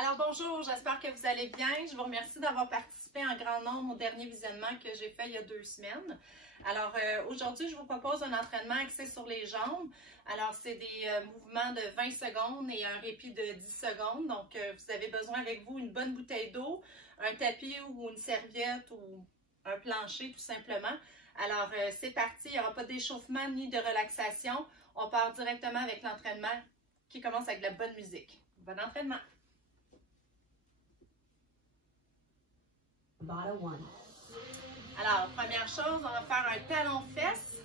Alors bonjour, j'espère que vous allez bien. Je vous remercie d'avoir participé en grand nombre au dernier visionnement que j'ai fait il y a 2 semaines. Alors aujourd'hui, je vous propose un entraînement axé sur les jambes. Alors c'est des mouvements de 20 secondes et un répit de 10 secondes. Donc vous avez besoin avec vous une bonne bouteille d'eau, un tapis ou une serviette ou un plancher tout simplement. Alors c'est parti, il n'y aura pas d'échauffement ni de relaxation. On part directement avec l'entraînement qui commence avec de la bonne musique. Bon entraînement! Alors, première chose, on va faire un talon-fesse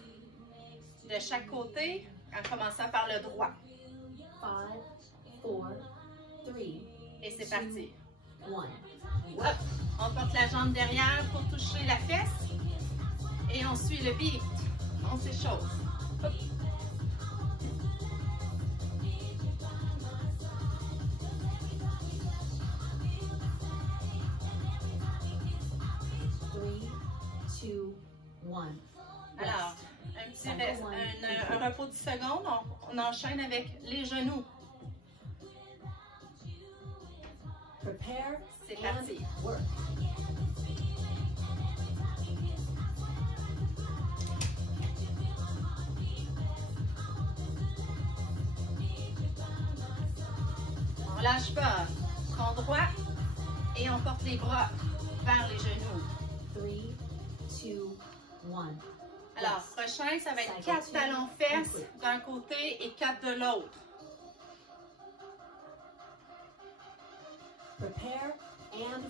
de chaque côté en commençant par le droit. 5, 4, 3, et c'est parti. 1. Hop, on porte la jambe derrière pour toucher la fesse et on suit le beat. On s'échauffe. Hop. Alors, un repos de 10 secondes, on enchaîne avec les genoux. C'est parti. On lâche pas. Front droit et on porte les bras vers les genoux. 3, 2, 1. Alors, prochain, ça va être 4 talons-fesses d'un côté et 4 de l'autre.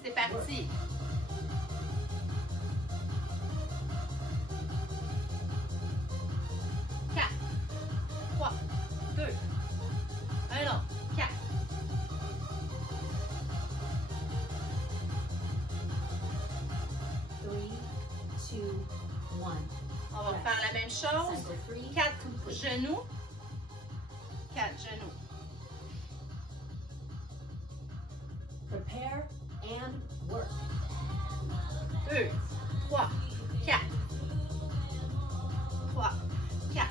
C'est parti. Quatre, 3, 2, 1 autre, 4. On va faire la même chose. 4 genoux. 4 genoux. Prepare and work. 2, 3, 4. 3, 4.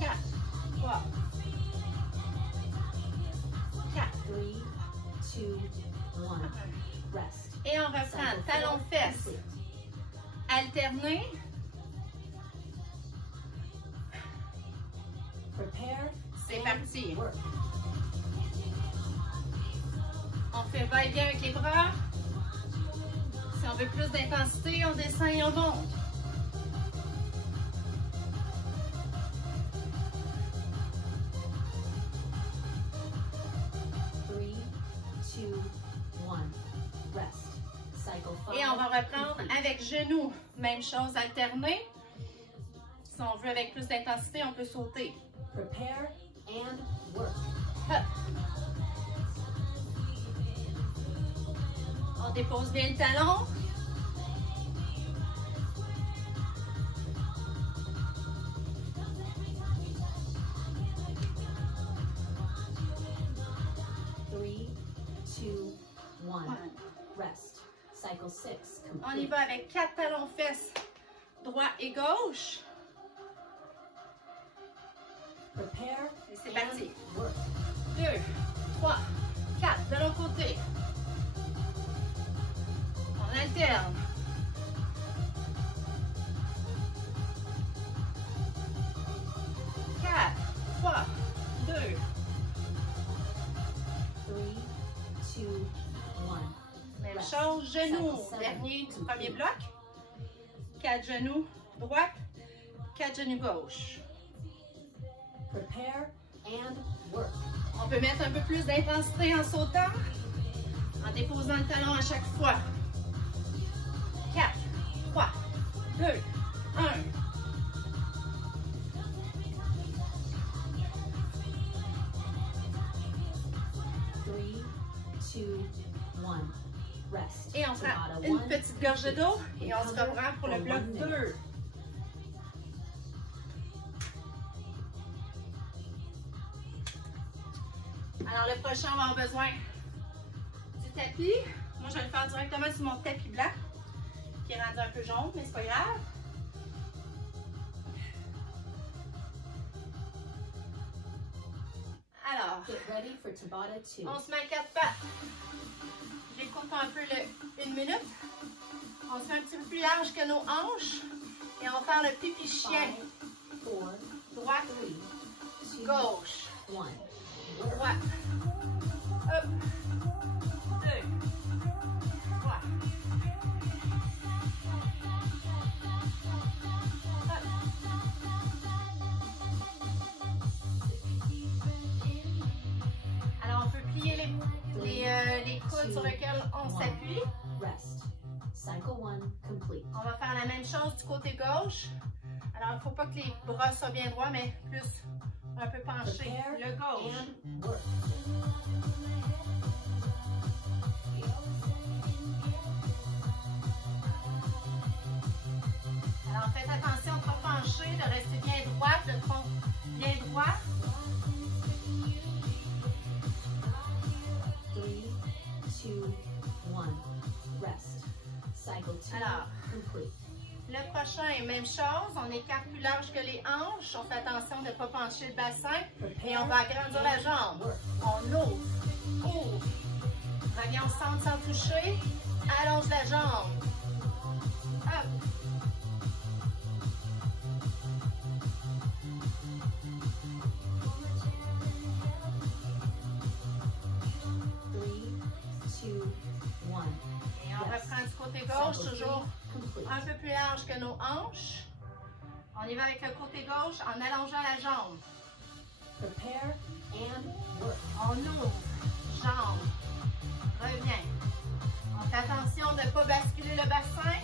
4, 3, 4. 3, 2, 1. Rest. Et on reprend talon-fesses alternés. Prepare. C'est parti. Work. On fait va-et-vient avec les bras. Si on veut plus d'intensité, on descend et on monte. Et on va reprendre avec genoux. Même chose, alterner. Si on veut avec plus d'intensité, on peut sauter. Prepare and work. Hop. On dépose bien le talon. Rest. Cycle 6. On y va avec 4 talons-fesses, droit et gauche. Prepare. Et c'est parti. 2, Work. 3, 4. De l'autre côté. On alterne. 4, 3, 2. 3, 2, 1. Même chose, genoux, dernier du premier bloc. 4 genoux droite, 4 genoux gauche. Prepare and work. On peut mettre un peu plus d'intensité en sautant, en déposant le talon à chaque fois. 4, 3, 2, 1. 3, 2, 1. Rest. Et on prend une petite gorgée d'eau et on se reprend pour le bloc 2. Alors le prochain, on va avoir besoin du tapis. Moi, je vais le faire directement sur mon tapis blanc, qui est rendu un peu jaune, mais c'est pas grave. Get ready for Tabata 2. On se met à 4 pattes. J'écoute un peu une minute. On se met un petit peu plus large que nos hanches. Et on va faire le pipi chien. 5, 4, Droite, 3, 2, gauche, 1. droite. Hop. 2, 3. Alors, on peut plier les coudes sur lesquels on s'appuie. Rest. Cycle 1 complete. On va faire la même chose du côté gauche. Alors, il ne faut pas que les bras soient bien droits, mais plus un peu penchés. Prepare Le gauche. and work. Alors, faites attention de ne pas pencher, de rester bien droite, le tronc bien droit. 3, 2, 1. Rest. Cycle 2 Alors. complete. Le prochain est même chose. On écarte plus large que les hanches. On fait attention de ne pas pencher le bassin. Et on va agrandir la jambe. On ouvre. Reviens au centre sans toucher. Allonge la jambe. Hop. Et on reprend du côté gauche, toujours un peu plus large que nos hanches. On y va avec le côté gauche en allongeant la jambe. Prepare and work. On ouvre, jambe, revient. On fait attention de ne pas basculer le bassin.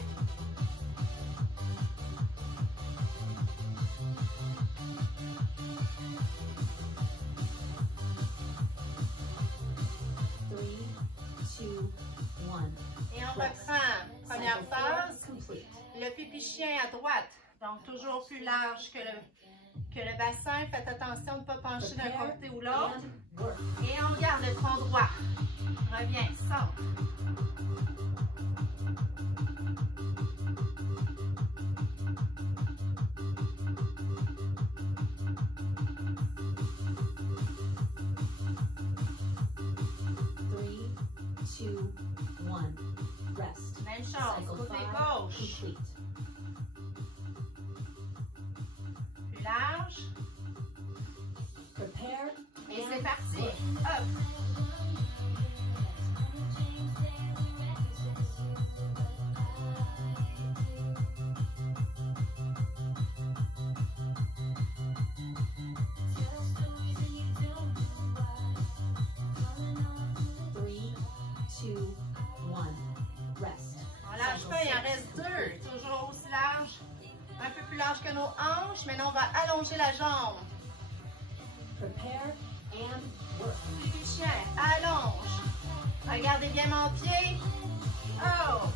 Et on reprend. Première phase, le pipi chien à droite. Donc toujours plus large que le bassin. Faites attention de ne pas pencher d'un côté ou l'autre. Et on garde le tronc droit. Reviens, sors. Même chose, côté gauche. Plus large. Et c'est parti. Hop. On lâche pas, il en reste deux. Toujours aussi large. Un peu plus large que nos hanches. Maintenant, on va allonger la jambe. Pipi chien, allonge. Regardez bien mon pied. Oh!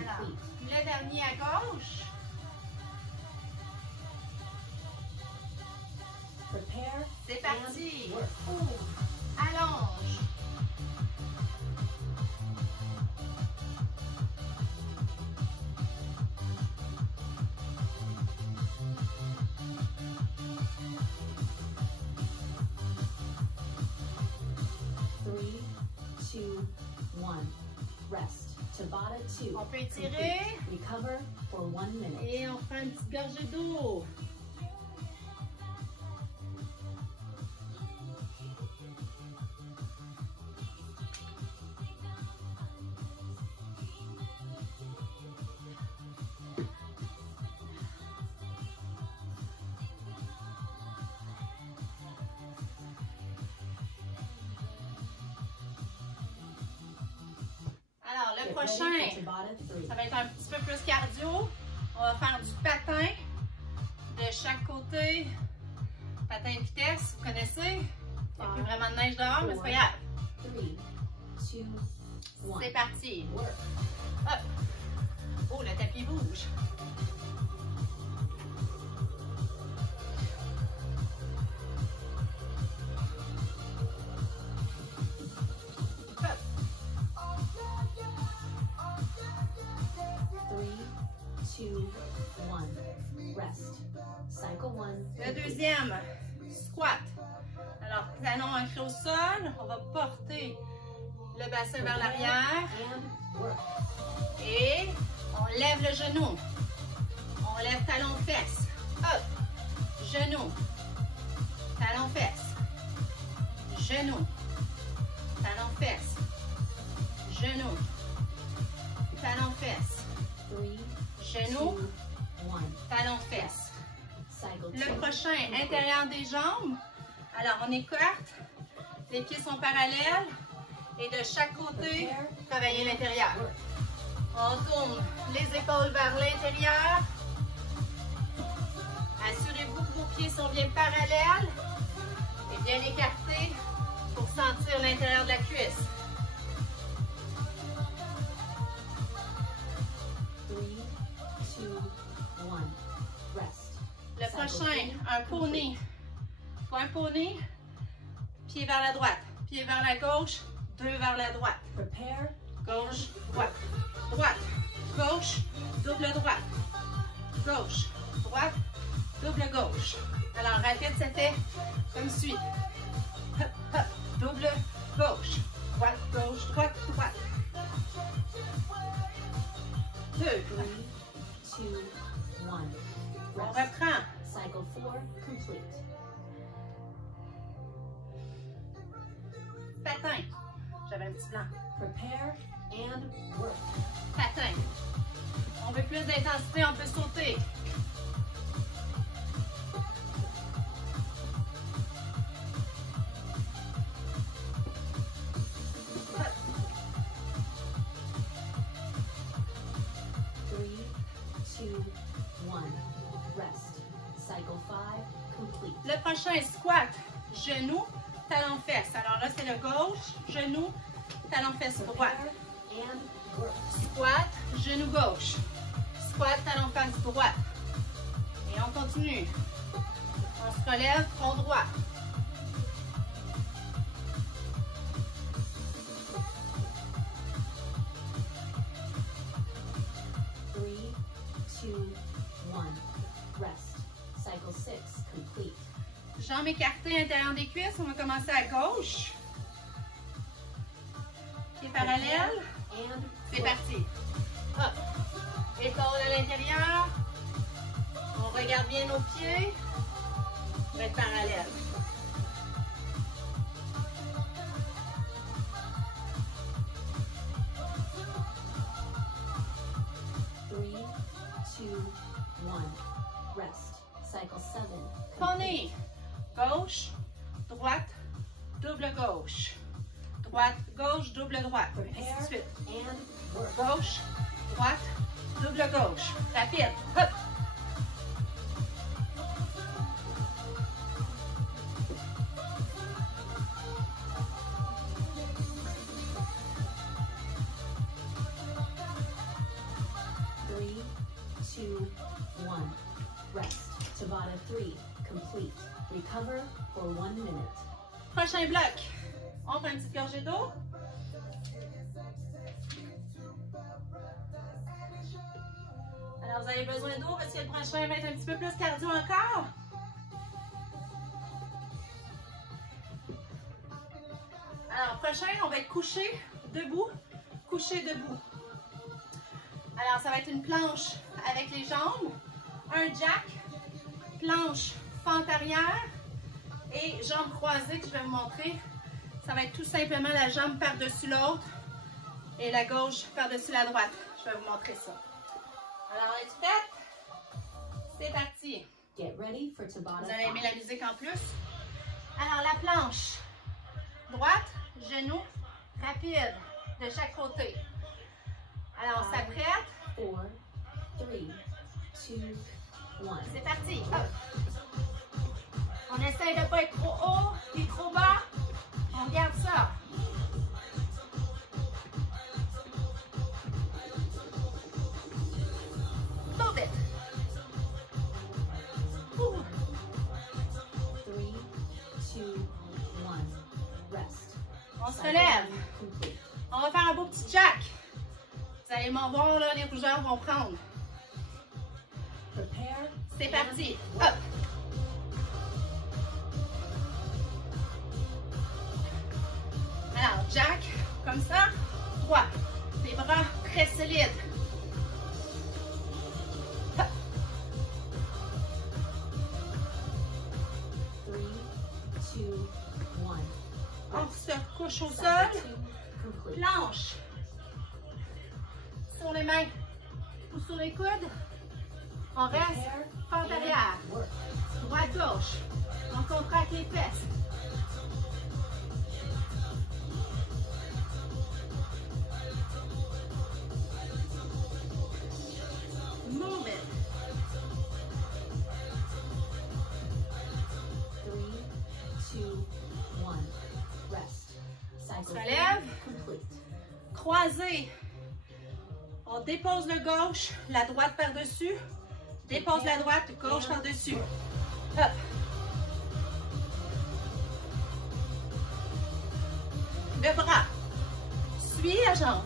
Alors, le dernier à gauche. C'est parti. Ouvre. Allonge. On peut étirer. Et on prend une petite gorgée d'eau. Alors, le prochain, ça va être un petit peu plus cardio. On va faire du patin de chaque côté. Patin de vitesse, vous connaissez? Il n'y a plus vraiment de neige dehors, mais c'est pas grave. C'est parti. Hop. Oh, le tapis bouge. Le deuxième, squat. Alors, talon ancré au sol, on va porter le bassin vers l'arrière and work. et on lève le genou. On lève talon fesse. Hop, genou, talon fesse, genou, talon fesse, genou, talon fesse, 3, genou, 2, 1. talon fesse. Cycle Le 2. prochain, intérieur des jambes. Alors, on écarte, les pieds sont parallèles et de chaque côté, travaillez l'intérieur. On tourne les épaules vers l'intérieur. Assurez-vous que vos pieds sont bien parallèles et bien écartés pour sentir l'intérieur de la cuisse. 3, 2, 1. Rest. Le prochain, un poney. Point poney, pied vers la droite, pied vers la gauche, deux vers la droite. Prepare. Gauche, droite, droite, gauche, double droite, gauche, droite, double gauche. Alors, rapide, ça fait comme suit. Hop, hop, double gauche, droite, gauche, droite, droite. 2. 3, 2, 1. On Rest. reprend. Cycle 4 complete. Patin. J'avais un petit blanc. Prepare and work. Patin. On veut plus d'intensité, on peut sauter. Hop. 3, 2, 1. Rest. Cycle 5 complete. Le prochain, squat. Genou, talon fesse. Alors là, c'est le gauche, genou, talon fesse droite. Prepare and work. Squat, genou gauche. Squat, talon fesse droite. Et on continue. On se relève, front droit. Three, 2, 1. Rest. Cycle 6 complete. Jambes écartées, intérieur des cuisses. On va commencer à gauche. Pieds parallèles. And C'est work. parti. Hop. Épaules à l'intérieur. On regarde bien nos pieds. On va être parallèle. Three, 2, 1. Rest. Cycle 7 complete. Poney. Gauche, droite, double gauche. Droite, gauche, double droite. Ainsi de Prepare suite. and work. Gauche, droite, double gauche. Rapide. Hop. Three, 2, 1. Rest. Tabata 3 complete. Recover for 1 minute. Prochain bloc. On prend une petite gorgée d'eau. Alors, vous avez besoin d'eau parce que le prochain va être un petit peu plus cardio encore. Alors, prochain, on va être couché, debout, couché, debout. Alors, ça va être une planche avec les jambes, un jack, planche, fente arrière et jambes croisées que je vais vous montrer. Ça va être tout simplement la jambe par-dessus l'autre et la gauche par-dessus la droite. Je vais vous montrer ça. Alors, êtes-vous prête? C'est parti. Get ready for Tabata Vous allez aimer 5. la musique en plus. Alors, la planche. Droite, genou, rapide, de chaque côté. Alors, on s'apprête. 4, 3, 2, 1. C'est parti. Hop. On essaye de ne pas être trop haut et trop bas. On garde ça. Move it. Ouh. 3, 2, 1. Rest. On se relève. Complete. On va faire un beau petit jack. Vous allez m'en voir, là, les rougeurs vont prendre. Prepare. C'est and parti. work. Hop. comme ça. Droit. Les bras très solides. Hop. 3, 2, 1. On se couche au sol. Cycle 2 complete. Planche. Sur les mains ou sur les coudes. On reste Prepare fente and arrière. work. Droite, gauche. On contracte les fesses. Move it. 3, 2, 1. Rest. Cycle se relève. 3 complete. Croisé. On dépose le gauche, la droite par-dessus. Dépose la droite, gauche par-dessus. Hop. Le bras. Suis la jambe.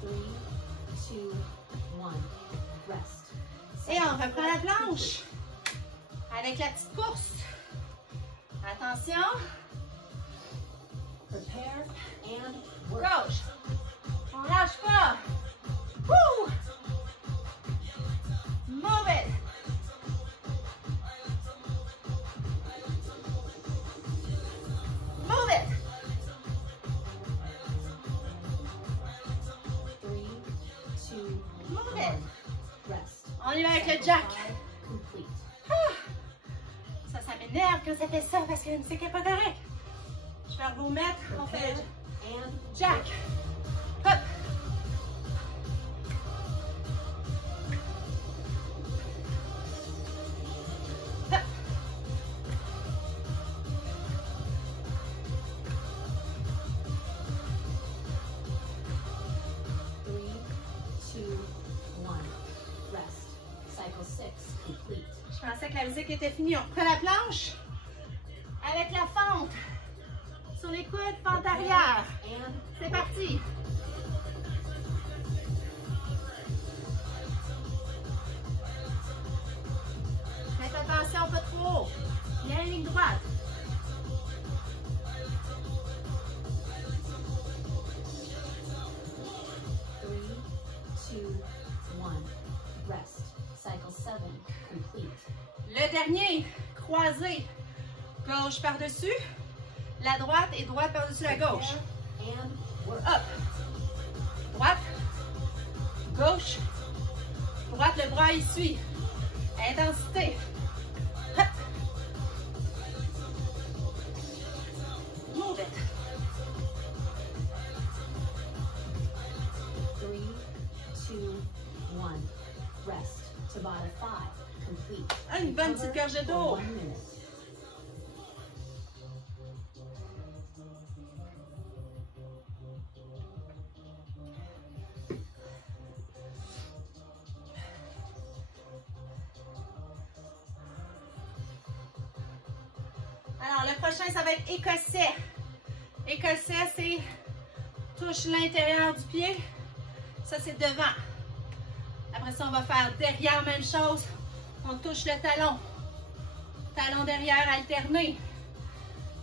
Three, two, one. Rest. Et on reprend la planche. Avec la petite course. Attention. Prepare and work. Gauche. On lâche pas. Woo! Move it. Move it. 3, 2, Move 1. it. Rest. On y va avec le Cycle jack. 5 complete. Ça m'énerve quand ça fait ça parce que c'est pas correct. Je vais vous mettre, on fait Prepare le and jack. Hop. Hop. Three, two, one. Rest. Cycle 6 complete. Je pensais que la musique était finie. On reprend la planche avec la fente. Sur les coudes, fente arrière. And C'est parti. Faites attention, pas trop haut. Bien ligne droite. three, two, one. Rest. Cycle 7 complete. Le dernier, croisé. Gauche par-dessus. La droite et droite par-dessus la gauche. Prepare and work. Hop. Droite. Gauche. Droite, le bras, il suit. Intensité. Hop. Move it. 3, 2, 1. Rest. Tabata 5 complete. Une bonne petite Recover gorgée for d'eau. 1 minute. Alors, le prochain, ça va être écossais. Écossais, c'est touche l'intérieur du pied. Ça, c'est devant. Après ça, on va faire derrière, même chose. On touche le talon. Talon derrière alterné.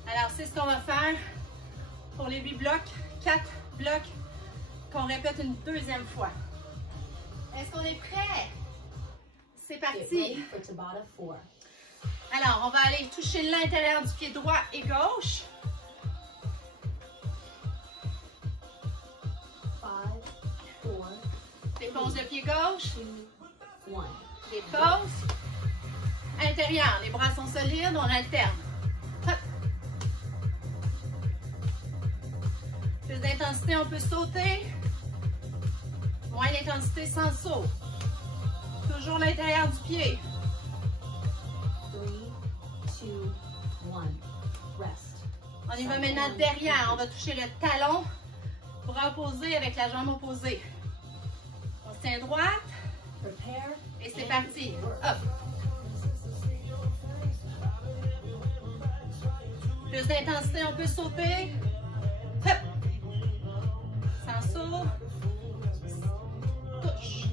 Alors, c'est ce qu'on va faire pour les 8 blocs. 4 blocs qu'on répète une deuxième fois. Est-ce qu'on est prêt? C'est Get parti. ready for Tabata 4. Alors, on va aller toucher l'intérieur du pied droit et gauche. 5, 4, Dépose le pied gauche. 2, 1. Dépose. Intérieur. Les bras sont solides. On alterne. Hop. Plus d'intensité, on peut sauter. Moins d'intensité sans saut. Toujours l'intérieur du pied. 3, 2, 1. Rest. On y va maintenant derrière. On va toucher le talon. Bras opposés avec la jambe opposée. On se tient droite. Prepare Et c'est and parti. work. Hop. Plus d'intensité, on peut sauter. Hop. Sans saut. Touche.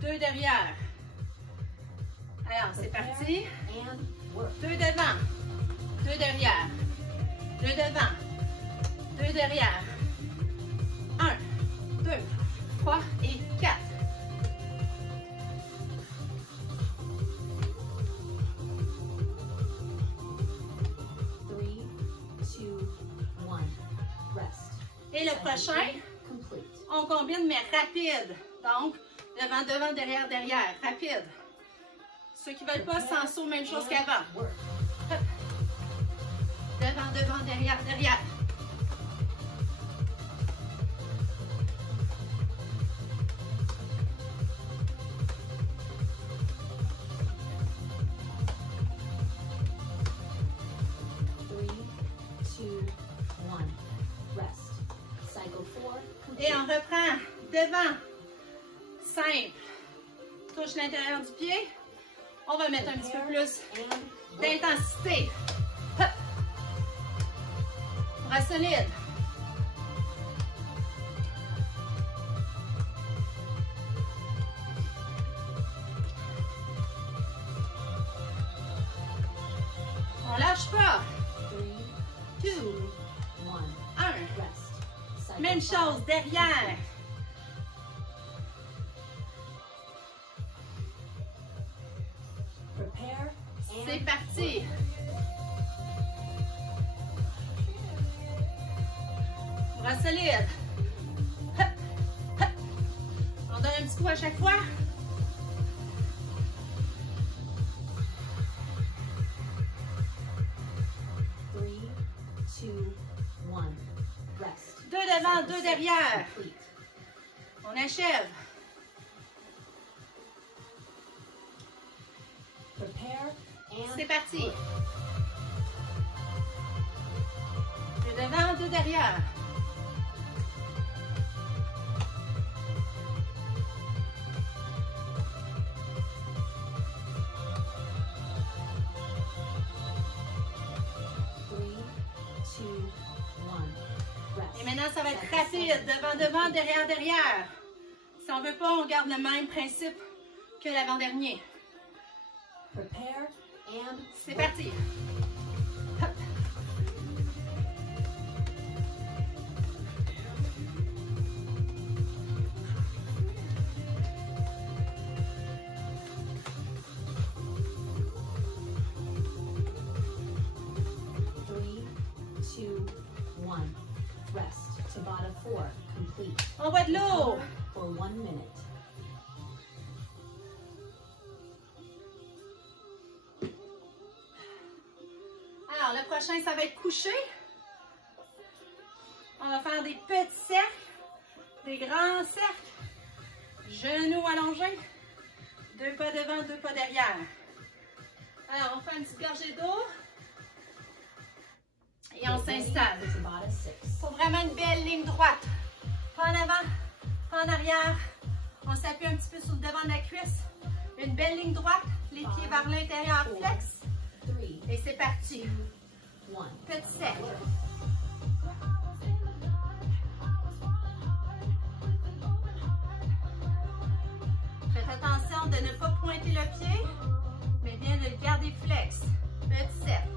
2 derrière. Alors, c'est parti. And work. 2 devant, 2 derrière, 2 devant, 2 derrière. 1, 2, 3 et 4. Et le prochain, on combine mais rapide. Donc, devant, devant, derrière, derrière. Rapide. Ceux qui ne veulent pas sans saut, même chose qu'avant. Hop. Devant, devant, derrière, derrière. Et on reprend devant, simple, touche l'intérieur du pied. On va mettre un petit peu plus d'intensité. Bras solide. On lâche pas. 2, 1. Même chose derrière. C'est parti. Bras solide. Hop, hop. On donne un petit coup à chaque fois. Deux devant, deux derrière. On achève. C'est parti. Deux devant, deux derrière. Et maintenant, ça va être rapide. Devant, devant, derrière, derrière. Si on ne veut pas, on garde le même principe que l'avant-dernier. C'est parti. Hop. On boit de l'eau. Alors, le prochain, ça va être couché. On va faire des petits cercles, des grands cercles. Genoux allongés. Deux pas devant, deux pas derrière. Alors, on fait une petite gorgée d'eau. Et on s'installe. Il faut vraiment une belle ligne droite. Pas en avant, pas en arrière. On s'appuie un petit peu sur le devant de la cuisse. Une belle ligne droite. Les pieds vers l'intérieur, flex. Et c'est parti. Petit cercle. Faites attention de ne pas pointer le pied, mais bien de le garder flex. Petit cercle.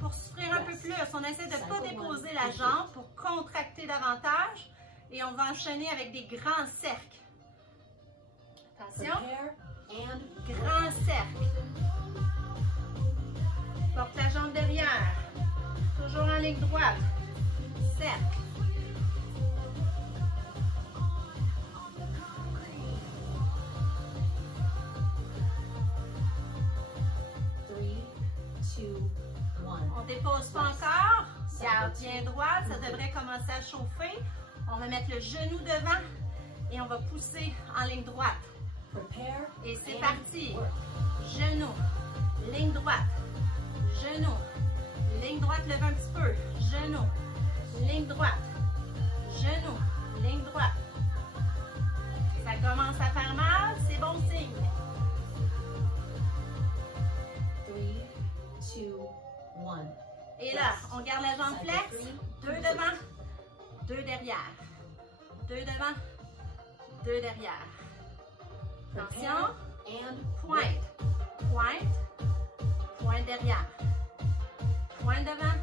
Pour souffrir un peu plus, on essaie de ne pas déposer la jambe pour contracter davantage. Et on va enchaîner avec des grands cercles. Attention. Grand cercle. Porte la jambe derrière. Toujours en ligne droite. Cercle. On dépose pas encore. Garde bien droite. Ça devrait commencer à chauffer. On va mettre le genou devant et on va pousser en ligne droite. Et c'est parti. Genou, ligne droite, genou, ligne droite, lève un petit peu. Genou, ligne droite, genou, ligne droite. Ça commence à faire mal, c'est bon signe. 3, 2, 1. Et là, on garde la jambe flex. Deux devant, 2 derrière, 2 devant, 2 derrière. Attention, and pointe, pointe, pointe derrière, pointe devant,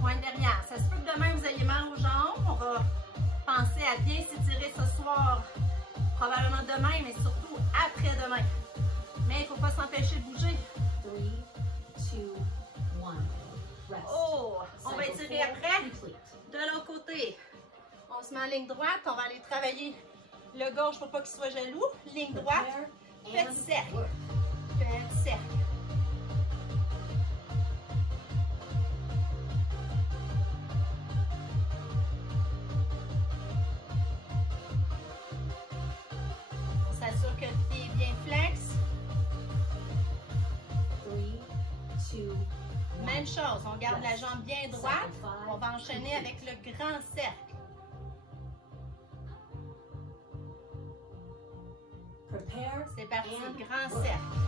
pointe derrière. Ça se peut que demain vous ayez mal aux jambes. On va penser à bien s'étirer ce soir, probablement demain, mais surtout après-demain. Mais il ne faut pas s'empêcher de bouger. 3, 2, 1. Rest. Oh, on va Cycle étirer 4 après. complete. De l'autre côté, on se met en ligne droite. On va aller travailler le gauche pour pas qu'il soit jaloux. Ligne droite, Prepare petit and cercle, work. petit cercle. On s'assure que le pied est bien flex. 3, 2, 1. Même chose, on garde la jambe bien droite. On va enchaîner avec le grand cercle. Prepare C'est parti, and grand work. cercle.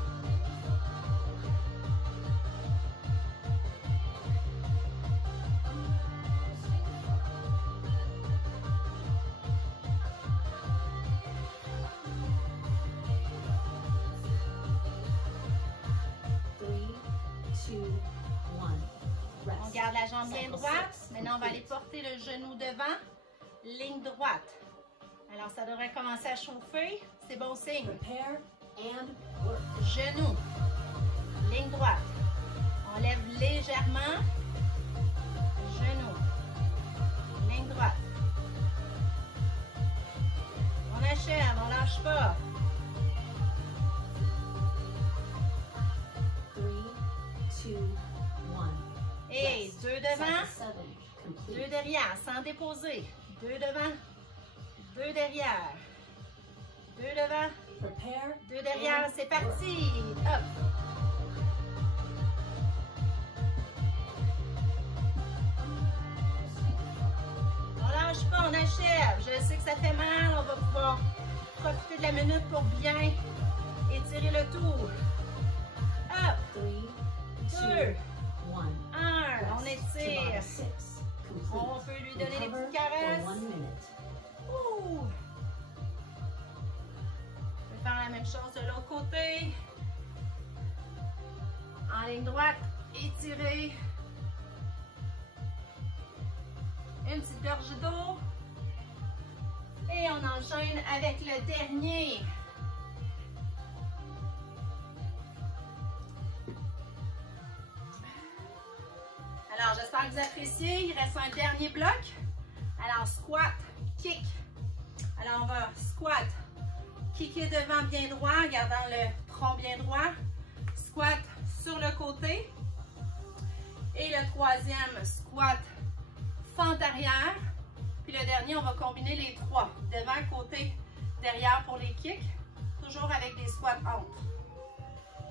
On garde la jambe bien droite. Maintenant, on va aller porter le genou devant. Ligne droite. Alors, ça devrait commencer à chauffer. C'est bon signe. Prepare and work. Genou. Ligne droite. On lève légèrement. Genou. Ligne droite. On achève, on lâche pas. 3, 2, 1. Et 2 devant, Cycle 7 2 complete. derrière, sans déposer. 2 devant, 2 derrière. 2 devant, Prepare 2 derrière, and c'est parti. Hop. On lâche pas, on achève. Je sais que ça fait mal, on va pouvoir profiter de la minute pour bien étirer le tour. Hop, 3, 2, 2, 1. 1, on étire. On On peut lui donner des petites caresses. Ouh. Je vais faire la même chose de l'autre côté. En ligne droite, étirer. Une petite gorgée d'eau. Et on enchaîne avec le dernier. Alors, j'espère que vous appréciez. Il reste un dernier bloc. Alors, squat, kick. Alors, on va squat, kicker devant bien droit, gardant le tronc bien droit. Squat sur le côté. Et le troisième, squat, fente arrière. Puis le dernier, on va combiner les trois. Devant, côté, derrière pour les kicks. Toujours avec des squats entre.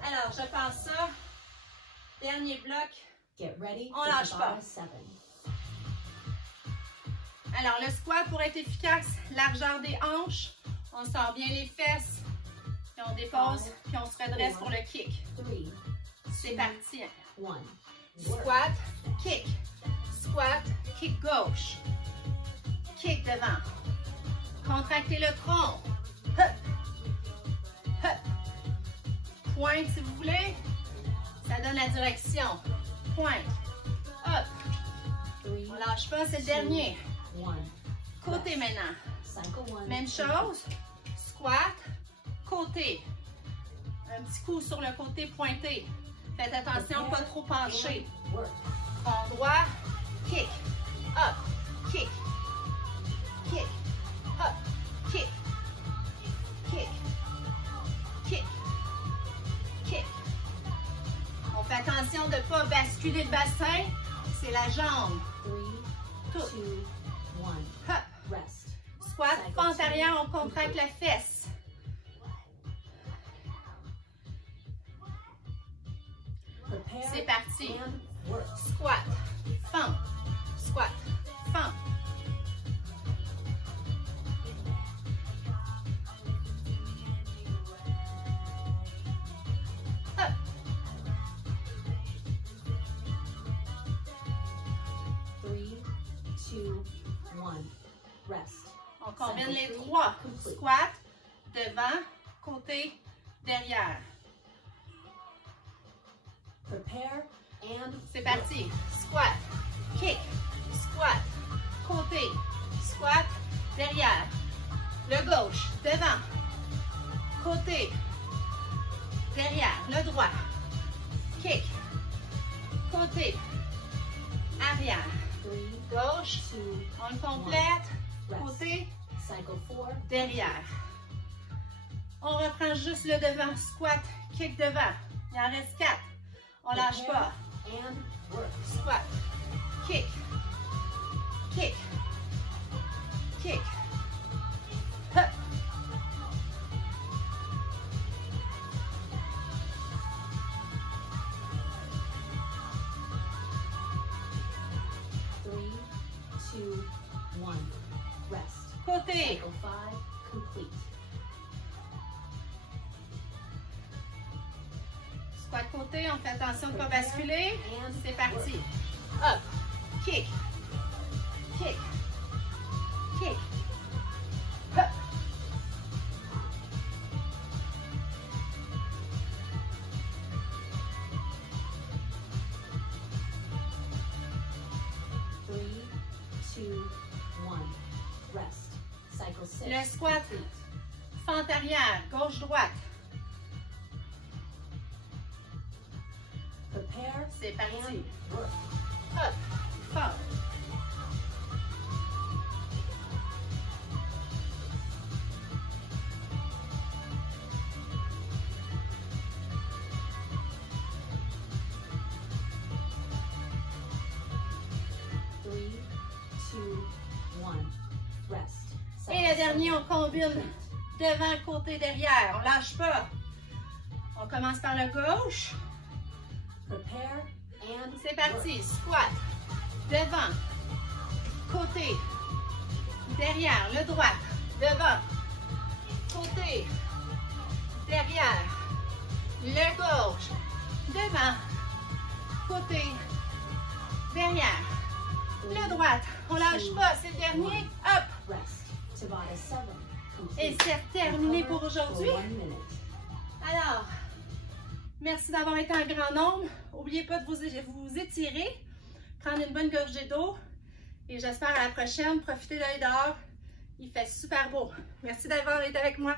Alors, je pense ça. Dernier bloc. Get ready On for lâche pas. Tabata 7. Alors, le squat, pour être efficace, largeur des hanches. On sort bien les fesses. Puis on dépose, puis on se redresse pour le kick. 3, C'est parti. 1. Squat, kick. Squat, kick gauche. Kick devant. Contractez le tronc. Hop. Hop. Pointe si vous voulez. Ça donne la direction. Pointe. Hop. On lâche pas, c'est le dernier. Côté maintenant. Même chose. Squat. Côté. Un petit coup sur le côté pointé. Faites attention, pas trop penché. Front droit. Kick. Up. Kick. Kick. Up. Kick. Kick. Kick. Kick. On fait attention de ne pas basculer le bassin. C'est la jambe. 3, Tout. 2, 1. Hop. Rest. Squat, fente arrière, on contracte la fesse. Prepare C'est parti. and work. Squat, fente, squat, fente. Hop. Three, two, one. 1. Rest. On combine les Cycle 3. complete. Squat, devant, côté, derrière. Prepare and C'est parti. Squat, kick, squat, côté, squat, derrière. Le gauche, devant, côté, derrière. Le droit, kick, côté, arrière. 3, Gauche, 2, on le complète, rest. côté, Cycle 4. derrière. On reprend juste le devant, squat, kick devant. Il en reste 4. On lâche pas. And work. Squat, kick, kick, kick. Hop. Three, two, one. Rest. Côté. Cycle 5 complete. Squat côté, on fait attention de ne pas basculer. And C'est parti. work. Hop. Kick. Kick. Kick. Hop. Three, two, one. Rest. Cycle 6 Le squat. complete. Fente arrière. Gauche-droite. Prepare C'est parti. and work. Hop. Fente. Three, two, one. Rest. Et Cycle le dernier, on 7 combine complete. devant, côté, derrière. On lâche pas. On commence par le gauche. Prepare and C'est parti. work. Squat. Devant. Côté. Derrière. Le droit. Devant. Côté. Derrière. Le gauche. Devant. Côté. Derrière. Le droite. On lâche pas. C'est le dernier. Hop. Rest. Tabata 7 complete. Et c'est terminé pour Recover aujourd'hui. for 1 minute. Alors, merci d'avoir été en grand nombre. N'oubliez pas de vous étirer, prendre une bonne gorgée d'eau. Et j'espère à la prochaine. Profitez d'aller dehors. Il fait super beau. Merci d'avoir été avec moi.